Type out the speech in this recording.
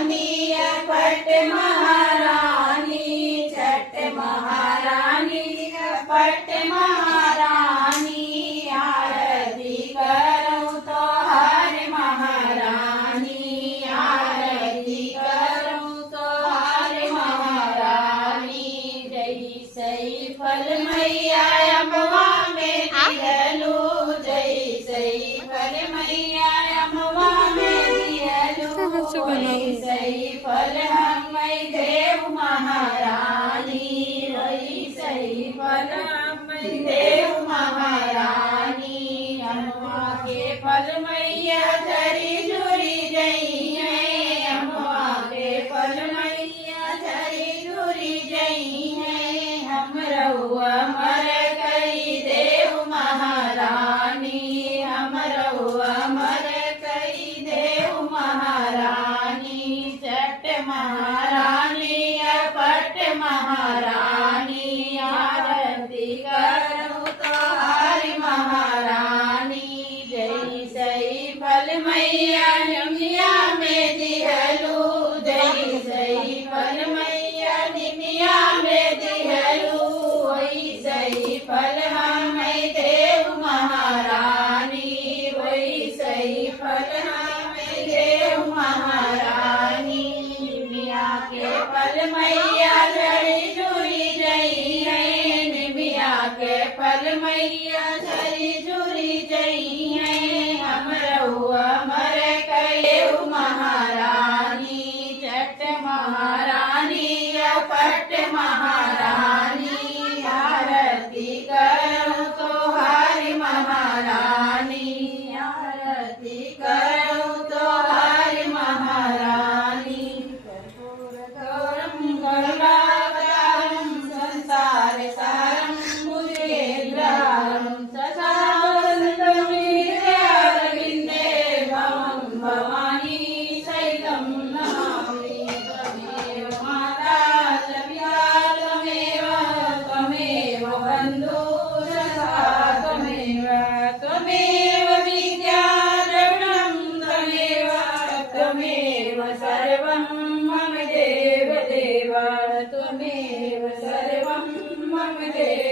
पट महारानी छठ महारानी पट महारानी आरती करूं तो हर महारानी आरती करूं तो हर महारानी जय सई फल मैया अम्बवा में दियलू जय सई फल मैया अम्बवा में दियलू वही सई फल हम देव महारानी वही सई फल हम देव महारानी अम्बवा के फल मैया धरी झुरी जई है अम्बवा के फल मैया धरी झुरी जई है हम रहुआ मर कई देव महारानी हम रहुआ मर कई देव महारानी छठ महारानी पट महारानी आरती करूं तो हरि महारानी जय सई फल मैया निमिया में दिहलू जय सई फल मैया निमिया में दिहलू वही सई फल हमें देव महारानी वही सई फल हमें देव महारानी निमिया के फल मैया झड़ी झुरी जई है निमिया के फल मैया झड़ी झुरी जई है हम रहुआ मर देव महारानी छठ महारानी पट महारानी आरती करूं तो हरि महारानी आरती करूं तो हरि महारानी कर्पूरगौरं करुणावतारं संसार सारं भुजगेन्द्रहारं सदा वसन्तमीर्यारविन्दे भवं भवानी सहितं नमामि त्वमेव माता च पिता त्वमेव बन्धुः त्वमेव विद्या द्रविणं त्वमेव सर्वं मम देव देव त्वमेव सर्वं मम देव